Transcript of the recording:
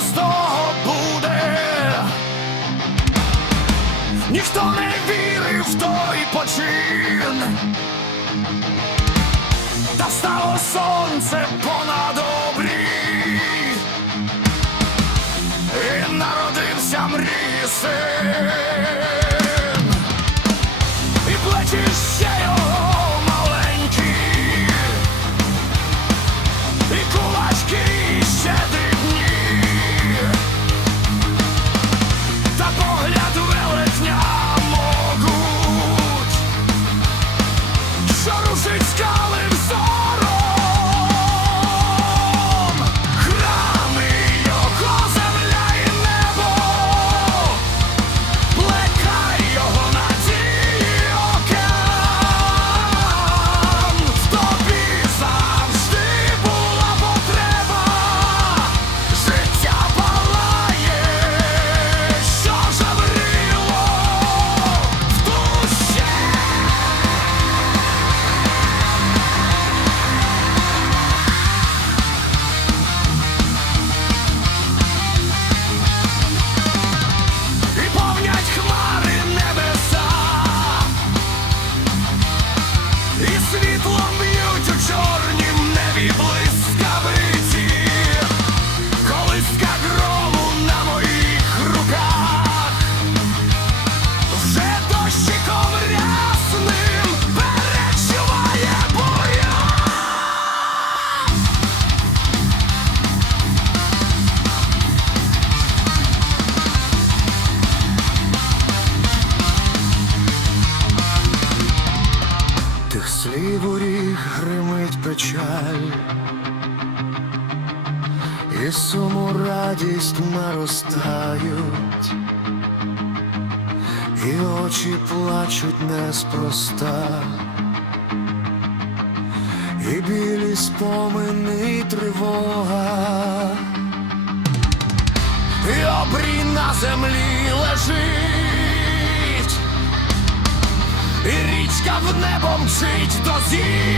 з того буде. Ніхто не вірив в той почин. Та стало сонце понад обрі, І народився мрії Тих слів у ріг гримить печаль, і суму радість наростають, і очі плачуть неспроста, і білі спомини, і тривога, і обрій на землі лежить. Річка в небо мчить до зір,